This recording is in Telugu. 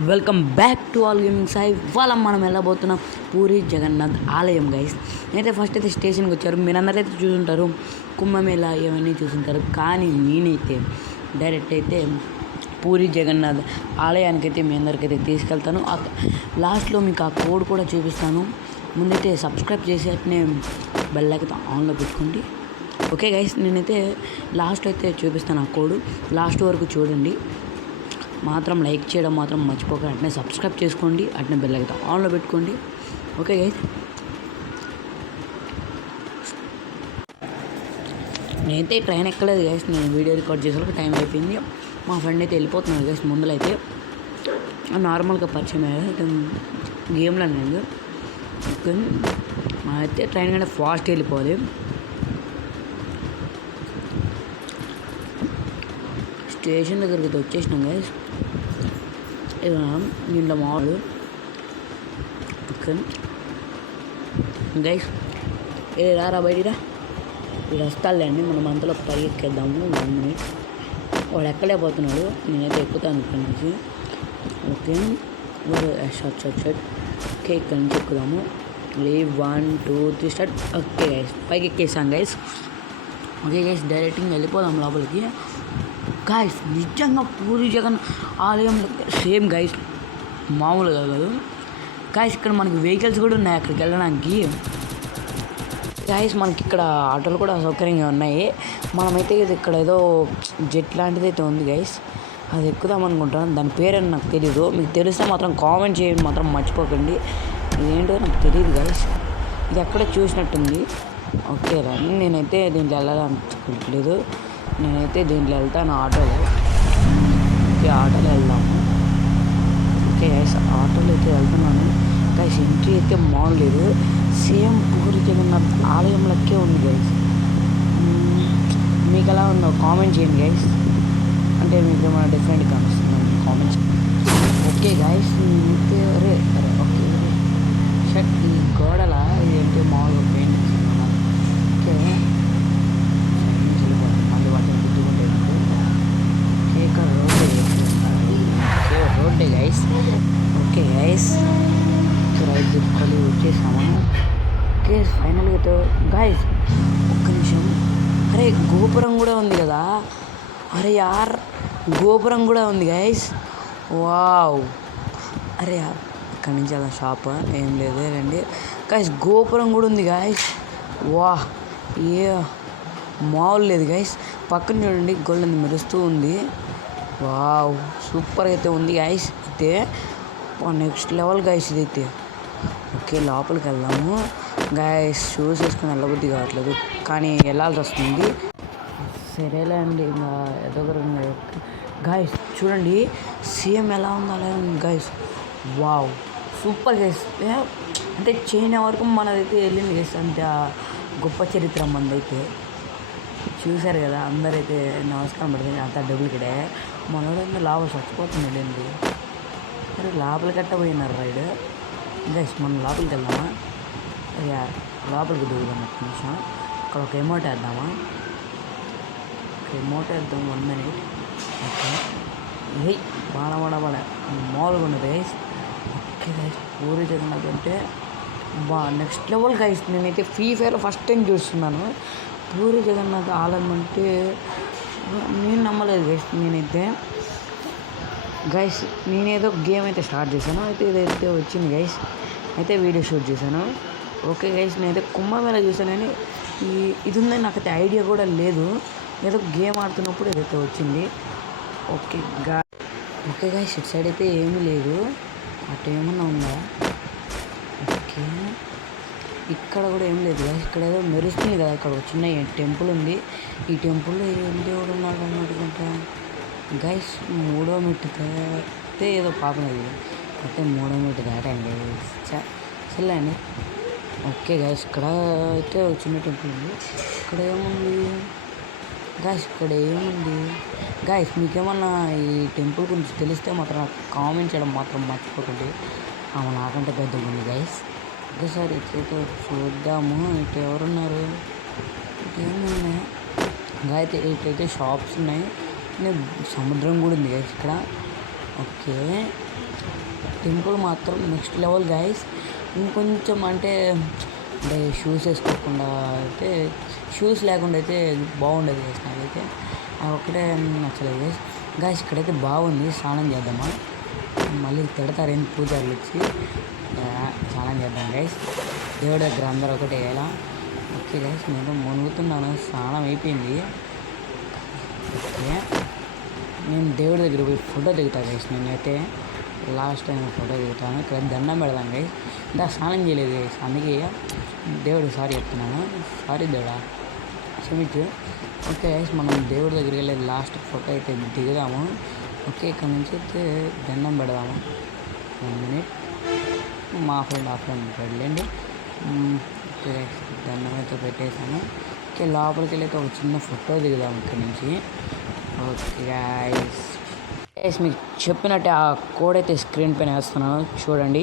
Welcome back to all gaming Sai. ఇవాళ మనం వెళ్ళబోతున్నాం పూరి జగన్నాథ్ ఆలయం గైస్. నేనైతే ఫస్ట్ అయితే స్టేషన్కి వచ్చారు, మీరందరైతే చూసుంటారు, కుంభమేళ ఇవన్నీ చూసుంటారు. కానీ నేనైతే డైరెక్ట్ అయితే పూరి జగన్నాథ్ ఆలయానికి అయితే మీ అందరికైతే తీసుకెళ్తాను. లాస్ట్లో మీకు ఆ కోడ్ కూడా చూపిస్తాను. ముందైతే సబ్స్క్రైబ్ చేసి అట్నే బెల్ అయితే ఆన్లో పెట్టుకోండి. ఓకే గైస్, నేనైతే లాస్ట్ అయితే చూపిస్తాను ఆ కోడ్. లాస్ట్ వరకు చూడండి. మాత్రం లైక్ చేయడం మాత్రం మర్చిపోకండి. అట్నే సబ్స్క్రైబ్ చేసుకోండి, అట్నే బెల్ అయితే ఆన్లో పెట్టుకోండి. ఓకే గైస్, నేనైతే ట్రైన్ ఎక్కలేదు గైస్. నేను వీడియో రికార్డ్ చేసేందుకు టైం అయిపోయింది. మా ఫ్రెండ్ అయితే వెళ్ళిపోతున్నాడు గైస్. ముందలైతే నార్మల్గా పరిచయం అయ్యారు గేమ్లో నేను. అయితే ట్రైన్ కంటే ఫాస్ట్ వెళ్ళిపోవాలి. స్టేషన్ దగ్గరికి వచ్చేసినాం గైస్. దీంట్లో మామూలు గైస్ రారా బయటిరా, వీడు వస్తాడులేండి. మనం అంతలో పరిగెక్కేద్దాము. 1 minute. వాడు ఎక్కలేకపోతున్నాడు, నేనైతే ఎక్కుతాను ఇక్కడి నుంచి. Okay, short. ఓకే, ఇక్కడి నుంచి ఎక్కుదాము. 1 2 3 స్టార్ట్. ఓకే గైస్, పైకి ఎక్కేసాం గైస్. ఓకే గైస్, డైరెక్ట్గా వెళ్ళిపోదాం లోపలికి. గాయస్ నిజంగా పూరి జగన్ ఆలయంలో సేమ్ గైస్, మామూలుగా కాదు గాయస్. ఇక్కడ మనకి వెహికల్స్ కూడా ఉన్నాయి అక్కడికి వెళ్ళడానికి. గాయస్ మనకి ఇక్కడ ఆటోలు కూడా సౌకర్యంగా ఉన్నాయి. మనమైతే ఇక్కడ ఏదో జెట్ లాంటిది అయితే ఉంది గైస్, అది ఎక్కుదాం అనుకుంటాను. దాని పేరని నాకు తెలీదు. మీకు తెలిస్తే మాత్రం కామెంట్ చేయండి, మాత్రం మర్చిపోకండి. ఇదేంటో నాకు తెలియదు గైస్, ఇది ఎక్కడ చూసినట్టుంది. ఓకే రండి, నేనైతే దీంట్లో వెళ్ళాలనుకోవట్లేదు. నేనైతే దీంట్లో వెళ్తాను ఆటోలో. ఓకే, ఆటోలో వెళ్దాము. ఓకే గైస్, ఆటోలో అయితే వెళ్తున్నాను గైస్. ఎంట్రీ అయితే మామూలు లేదు, సేమ్ పూరి జగన్నాథ్ ఆలయంలోకే ఉంది గైస్. మీకు ఎలా ఉందో కామెంట్ చేయండి గైస్, అంటే మీకు ఏమైనా డిఫరెంట్ కనిపిస్తుంది కామెంట్స్. ఓకే గైస్, అయితే అరే ఓకే షర్ట్ ఈ గోడల ఇదేంటి మామూలుగా పెయింట్. ఓకే రోడ్డే గైస్. ఓకే గైస్, రైట్ తిప్పుకొని వచ్చేసాము. ఓకే ఫైనల్గా అయితే గైస్ ఒక్క నిమిషం. అరే గోపురం కూడా ఉంది కదా, అరే యార్ గోపురం కూడా ఉంది గైస్. వావ్, అరే ఇక్కడి నుంచి అలా షాప్ ఏం లేదు రండి గైస్. గోపురం కూడా ఉంది గైస్. వా ఏ మామూలు లేదు గైస్. పక్కన చూడండి గోల్డెన్ మెరుస్తూ ఉంది. వావ్ సూపర్గా అయితే ఉంది గైస్. అయితే నెక్స్ట్ లెవెల్ గైస్ ఇదైతే. ఓకే లోపలికి వెళ్దాము గైస్. షూస్ వేసుకొని వెళ్ళబుద్ధి కావట్లేదు, కానీ వెళ్ళాల్సి వస్తుంది. సరేలే అండి, ఇంకా ఎదగరండి గైస్. చూడండి సేమ్ ఎలా ఉందో అలా ఉంది గైస్. Wow super guys. అంటే చైనా వరకు మనదైతే వెళ్ళింది గైస్. అంటే గొప్ప చరిత్ర మనదైతే. చూశారు కదా, అందరైతే నమస్కారం పెడుతుంది. అంతా డబ్బులకిడే మనోడు లోపల చచ్చిపోతుంది వెళ్ళింది. అరే లోపలికి కట్టబోయినారు రైడ్ గైస్. మనం లోపలికి వెళ్దామా? అయ్యా లోపలికి దిగుదాం ఒక్క నిమిషం. అక్కడ ఒక ఎమోట్ వేద్దామా? ఒక ఎమోట్ వేద్దాం. 1 minute. ఓకే ఏ బాడ మామూలుగా ఉండదు guys. Okay guys, Puri Jagannadh అంటే నెక్స్ట్ లెవెల్ గైస్. నేనైతే ఫ్రీ ఫైర్లో ఫస్ట్ టైం చూస్తున్నాను పూరి జగన్నాథ్ ఆలయం అంటే. నేను నమ్మలేదు గైస్. నేనైతే గైస్ నేనేదో గేమ్ అయితే స్టార్ట్ చేశాను, అయితే ఇదైతే వచ్చింది గైస్. అయితే వీడియో షూట్ చేశాను. ఓకే గైస్, నేనైతే కుంభమేళ చూసాను, కానీ ఇది ఉందని నాకైతే ఐడియా కూడా లేదు. ఏదో గేమ్ ఆడుతున్నప్పుడు ఏదైతే వచ్చింది. ఓకే ఓకే గైస్, ఇటు సైడ్ అయితే ఏమీ లేదు. అటు ఏమన్నా ఉందా? ఓకే ఇక్కడ కూడా ఏం లేదు గైస్. ఇక్కడ ఏదో మెరుస్తుంది కదా, ఇక్కడ ఒక చిన్న టెంపుల్ ఉంది. ఈ టెంపుల్లో ఏం దేవుడు ఉన్నాడు అన్నట్టుకుంటా గైస్. 3వ మెట్టు దాటితే ఏదో పాపం అది. అయితే 3వ మెట్టు దాటండి సరే అండి. ఓకే గైస్, ఇక్కడ అయితే ఒక చిన్న టెంపుల్ ఉంది. ఇక్కడ ఏముంది గైస్? ఇక్కడ ఏముంది గైస్? మీకేమన్నా ఈ టెంపుల్ గురించి తెలిస్తే మాత్రం నాకు కామెంట్ చేయడం మాత్రం మర్చిపోకండి. నాకంటే పెద్దగా ఉంది గైస్. ఒకసారి ఇట్లయితే చూద్దాము. ఇటు ఎవరున్నారు? ఇటేమున్నాయి అయితే ఇట్లయితే షాప్స్ ఉన్నాయి, సముద్రం కూడా ఉంది గైస్ ఇక్కడ. ఓకే టెంపుల్ మాత్రం నెక్స్ట్ లెవెల్ గైస్. ఇంకొంచెం అంటే షూస్ వేసుకోకుండా అయితే షూస్ లేకుండా అయితే బాగుండేది గైస్. నాకైతే ఒక్కటే నచ్చలేదు గైస్. గైస్ ఇక్కడైతే బాగుంది, స్నానం చేద్దామా? మళ్ళీ తిడతారేంటి పూజారులు వచ్చి. స్నానం చేద్దాం గైస్, దేవుడి దగ్గర అందరూ ఒకటి వేయాలా. ఓకే గైస్, నేను మునుగుతున్నాను, స్నానం అయిపోయింది. ఓకే, నేను దేవుడి దగ్గర పోయి ఫోటో దిగుతాను గైస్. నేనైతే లాస్ట్ టైం ఫోటో దిగుతాను. ఇక్కడ దండం పెడదాం గైస్. ఇంకా స్నానం చేయలేదు గైస్, అందుకే దేవుడు సారీ చెప్తున్నాను. సారీ దేవుడా, క్షమించు. ఓకే గైస్, మనం దేవుడి దగ్గరికి వెళ్ళి లాస్ట్ ఫోటో అయితే దిగుదాము. ఓకే, ఇక్కడ నుంచి అయితే దండం పెడదాము. 1 minute, మా ఫ్రెండ్ వెళ్ళండి. ఓకే గైస్, దండం అయితే పెట్టేసాను. ఓకే, లోపలికి వెళ్ళి అయితే ఒక చిన్న ఫోటో దిగుదాం ఇక్కడ నుంచి. ఓకే గైస్, మీకు చెప్పినట్టే ఆ కోడ్ అయితే స్క్రీన్ పైన వేస్తున్నాను చూడండి.